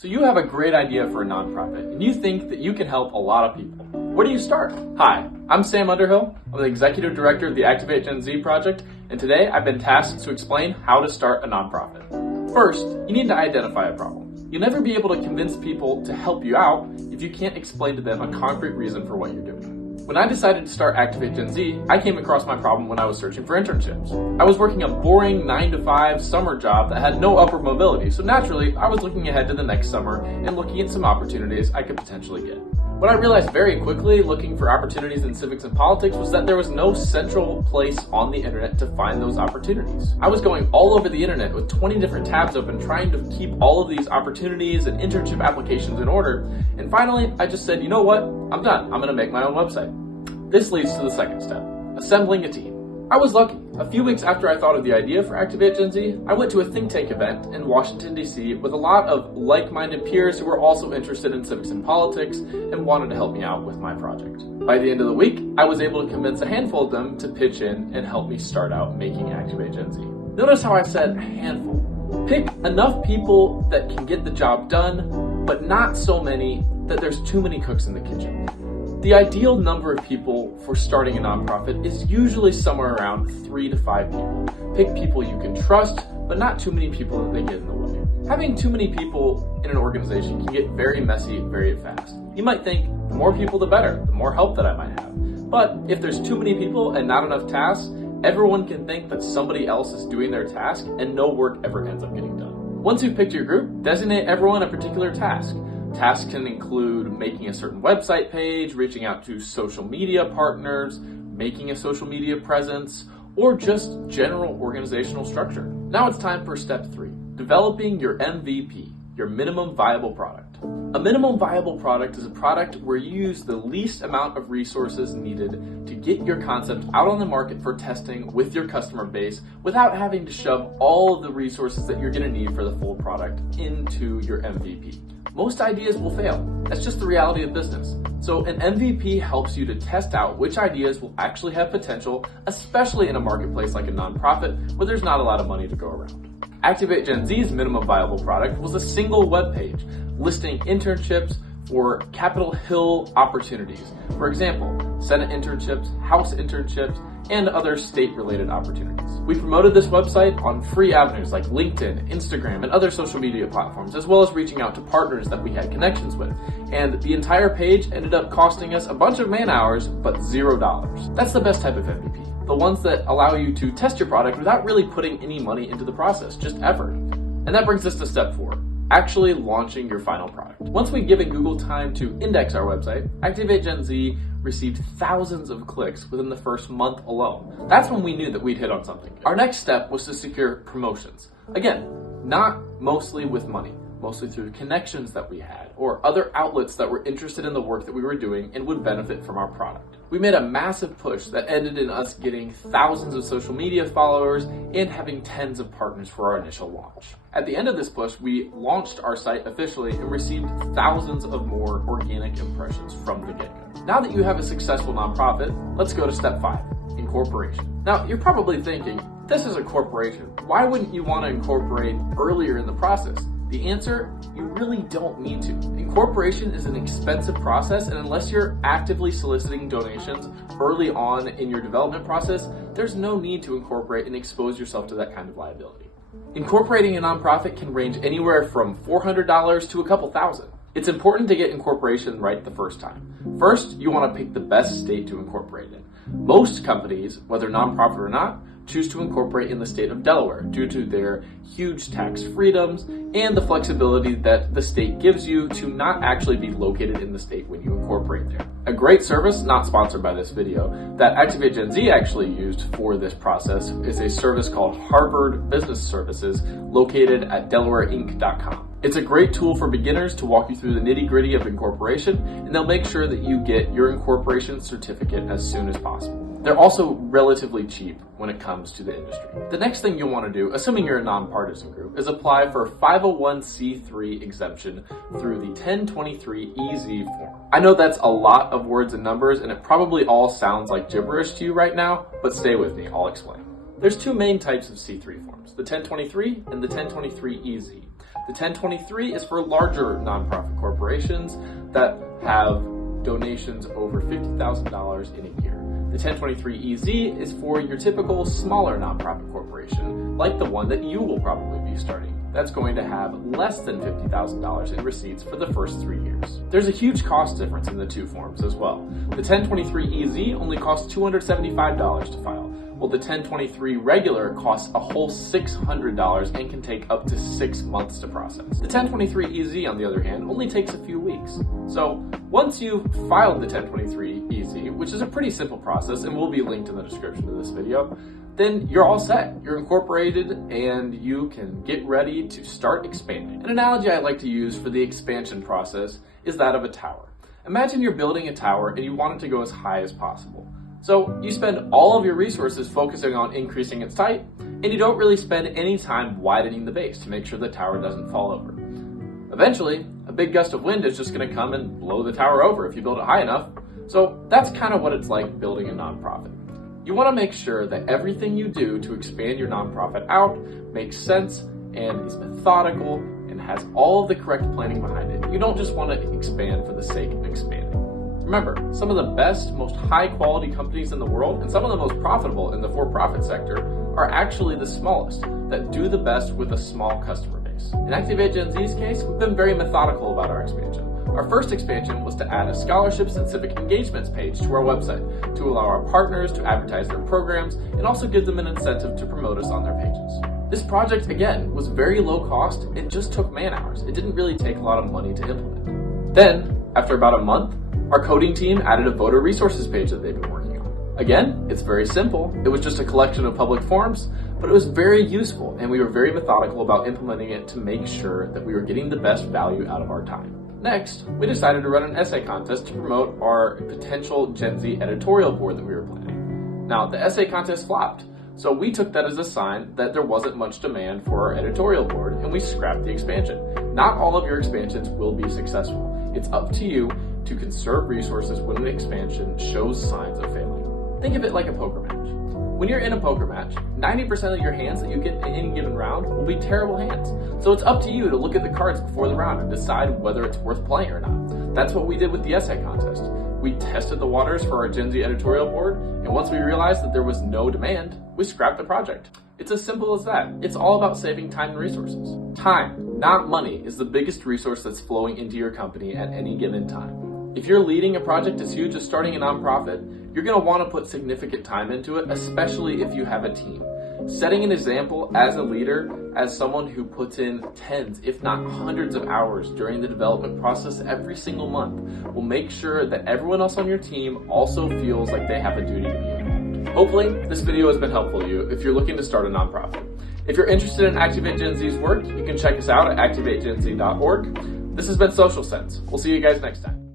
So you have a great idea for a nonprofit, and you think that you can help a lot of people. Where do you start? Hi, I'm Sam Underhill. I'm the Executive Director of the ActivateGenZ Project, and today I've been tasked to explain how to start a nonprofit. First, you need to identify a problem. You'll never be able to convince people to help you out if you can't explain to them a concrete reason for what you're doing. When I decided to start ActivateGenZ, I came across my problem when I was searching for internships. I was working a boring 9-to-5 summer job that had no upward mobility, so naturally, I was looking ahead to the next summer and looking at some opportunities I could potentially get. What I realized very quickly looking for opportunities in civics and politics was that there was no central place on the internet to find those opportunities. I was going all over the internet with 20 different tabs open trying to keep all of these opportunities and internship applications in order, and finally I just said, you know what, I'm done, I'm gonna make my own website. This leads to the second step, assembling a team. I was lucky. A few weeks after I thought of the idea for ActivateGenZ, I went to a think tank event in Washington, D.C. with a lot of like-minded peers who were also interested in civics and politics and wanted to help me out with my project. By the end of the week, I was able to convince a handful of them to pitch in and help me start out making ActivateGenZ. Notice how I said a handful. Pick enough people that can get the job done, but not so many that there's too many cooks in the kitchen. The ideal number of people for starting a nonprofit is usually somewhere around 3 to 5 people. Pick people you can trust, but not too many people that they get in the way. Having too many people in an organization can get very messy very fast. You might think, the more people the better, the more help that I might have. But if there's too many people and not enough tasks, everyone can think that somebody else is doing their task and no work ever ends up getting done. Once you've picked your group, designate everyone a particular task. Tasks can include making a certain website page, reaching out to social media partners, making a social media presence, or just general organizational structure. Now it's time for step 3, developing your MVP, your minimum viable product. A minimum viable product is a product where you use the least amount of resources needed to get your concept out on the market for testing with your customer base without having to shove all of the resources that you're going to need for the full product into your MVP. Most ideas will fail. That's just the reality of business. So an MVP helps you to test out which ideas will actually have potential, especially in a marketplace like a nonprofit where there's not a lot of money to go around. ActivateGenZ's minimum viable product was a single web page listing internships for Capitol Hill opportunities. For example, Senate internships, House internships, and other state-related opportunities. We promoted this website on free avenues like LinkedIn, Instagram, and other social media platforms, as well as reaching out to partners that we had connections with. And the entire page ended up costing us a bunch of man-hours, but $0. That's the best type of MVP. The ones that allow you to test your product without really putting any money into the process, just effort. And that brings us to step 4. Actually launching your final product. Once we'd given Google time to index our website, ActivateGenZ received thousands of clicks within the first month alone. That's when we knew that we'd hit on something. Our next step was to secure promotions. Again, not mostly with money, mostly through connections that we had or other outlets that were interested in the work that we were doing and would benefit from our product. We made a massive push that ended in us getting thousands of social media followers and having tens of partners for our initial launch. At the end of this push, we launched our site officially and received thousands of more organic impressions from the get-go. Now that you have a successful nonprofit, let's go to step 5, incorporation. Now, you're probably thinking, this is a corporation. Why wouldn't you want to incorporate earlier in the process? The answer, you really don't need to. Incorporation is an expensive process, and unless you're actively soliciting donations early on in your development process, there's no need to incorporate and expose yourself to that kind of liability. Incorporating a nonprofit can range anywhere from $400 to a couple thousand. It's important to get incorporation right the first time. First, you want to pick the best state to incorporate in. Most companies, whether nonprofit or not, choose to incorporate in the state of Delaware due to their huge tax freedoms and the flexibility that the state gives you to not actually be located in the state when you incorporate there. A great service, not sponsored by this video, that ActivateGenZ actually used for this process is a service called Harvard Business Services located at DelawareInc.com. It's a great tool for beginners to walk you through the nitty-gritty of incorporation, and they'll make sure that you get your incorporation certificate as soon as possible. They're also relatively cheap when it comes to the industry. The next thing you'll want to do, assuming you're a nonpartisan group, is apply for a 501c3 exemption through the 1023-EZ form. I know that's a lot of words and numbers, and it probably all sounds like gibberish to you right now, but stay with me, I'll explain. There's two main types of C3 forms, the 1023 and the 1023-EZ. The 1023 is for larger nonprofit corporations that have donations over $50,000 in a year. The 1023EZ is for your typical smaller nonprofit corporation, like the one that you will probably be starting. That's going to have less than $50,000 in receipts for the first 3 years. There's a huge cost difference in the two forms as well. The 1023EZ only costs $275 to file, while the 1023 regular costs a whole $600 and can take up to 6 months to process. The 1023EZ, on the other hand, only takes a few weeks. So once you've filed the 1023EZ, which is a pretty simple process and will be linked in the description of this video, then you're all set. You're incorporated and you can get ready to start expanding. An analogy I like to use for the expansion process is that of a tower. Imagine you're building a tower and you want it to go as high as possible. So you spend all of your resources focusing on increasing its height, and you don't really spend any time widening the base to make sure the tower doesn't fall over. Eventually, a big gust of wind is just going to come and blow the tower over if you build it high enough. So that's kind of what it's like building a nonprofit. You want to make sure that everything you do to expand your nonprofit out makes sense and is methodical and has all of the correct planning behind it. You don't just want to expand for the sake of expanding. Remember, some of the best, most high-quality companies in the world and some of the most profitable in the for-profit sector are actually the smallest that do the best with a small customer base. In ActivateGenZ's case, we've been very methodical about our expansion. Our first expansion was to add a scholarships and civic engagements page to our website to allow our partners to advertise their programs and also give them an incentive to promote us on their pages. This project, again, was very low cost and just took man hours. It didn't really take a lot of money to implement. Then, after about a month, our coding team added a voter resources page that they've been working on. Again, it's very simple. It was just a collection of public forms, but it was very useful and we were very methodical about implementing it to make sure that we were getting the best value out of our time. Next, we decided to run an essay contest to promote our potential Gen Z editorial board that we were planning. Now, the essay contest flopped, so we took that as a sign that there wasn't much demand for our editorial board and we scrapped the expansion. Not all of your expansions will be successful. It's up to you to conserve resources when an expansion shows signs of failing. Think of it like a poker match. When you're in a poker match, 90% of your hands that you get in any given round will be terrible hands. So it's up to you to look at the cards before the round and decide whether it's worth playing or not. That's what we did with the essay contest. We tested the waters for our Gen Z editorial board, and once we realized that there was no demand, we scrapped the project. It's as simple as that. It's all about saving time and resources. Time, not money, is the biggest resource that's flowing into your company at any given time. If you're leading a project as huge as starting a nonprofit, you're going to want to put significant time into it, especially if you have a team. Setting an example as a leader, as someone who puts in tens, if not hundreds of hours during the development process every single month, will make sure that everyone else on your team also feels like they have a duty to be involved. Hopefully, this video has been helpful to you if you're looking to start a nonprofit. If you're interested in ActivateGenZ's work, you can check us out at activategenz.org. This has been SocialCents. We'll see you guys next time.